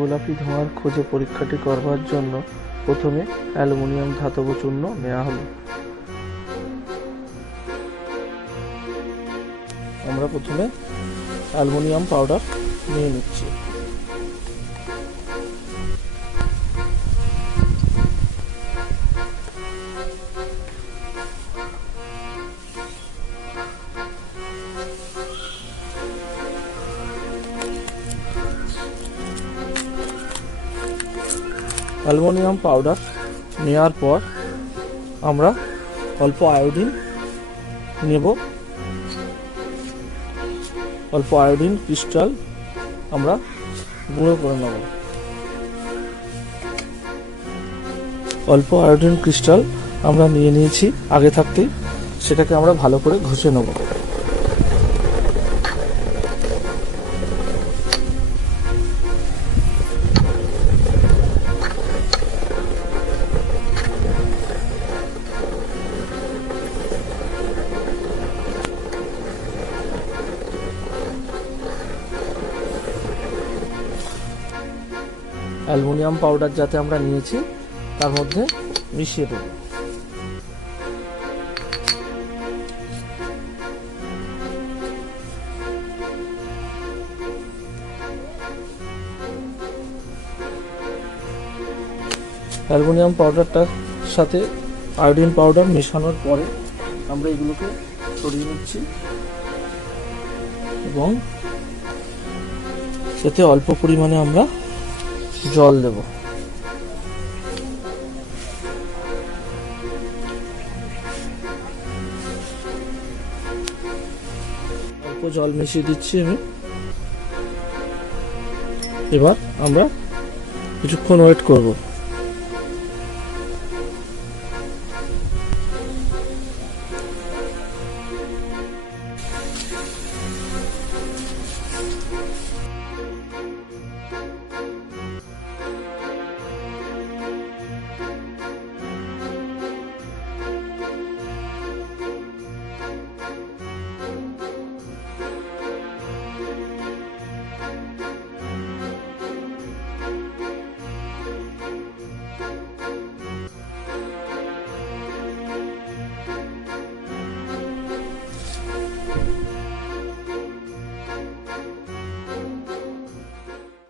গোলাপি ধোঁয়ার খোঁজে পরীক্ষাটি করবার জন্য প্রথমে অ্যালুমিনিয়াম ধাতব চূর্ণ নেওয়া হলো। আমরা প্রথমে অ্যালুমিনিয়াম পাউডার নিয়ে নিচ্ছি। অ্যালুমিনিয়াম পাউডার নেওয়ার পর আমরা অল্প আয়োডিন নেব। অল্প আয়োডিন ক্রিস্টাল আমরা গুঁড়ো করে নেব। অল্প আয়োডিন ক্রিস্টাল আমরা নিয়ে নিয়েছি আগে থাকতেই, সেটাকে আমরা ভালো করে ঘষে নেব। অ্যালুমিনিয়াম পাউডার যাতে আমরা নিয়েছি তার মধ্যে মিশিয়ে দেব। অ্যালুমিনিয়াম পাউডারটার সাথে আয়োডিন পাউডার মেশানোর পরে আমরা এগুলোকে সরিয়ে নিচ্ছি এবং এতে অল্প পরিমাণে আমরা জল দেব। অল্প জল মিশিয়ে দিচ্ছি আমি। এবার আমরা কিছুক্ষণ ওয়েট করব।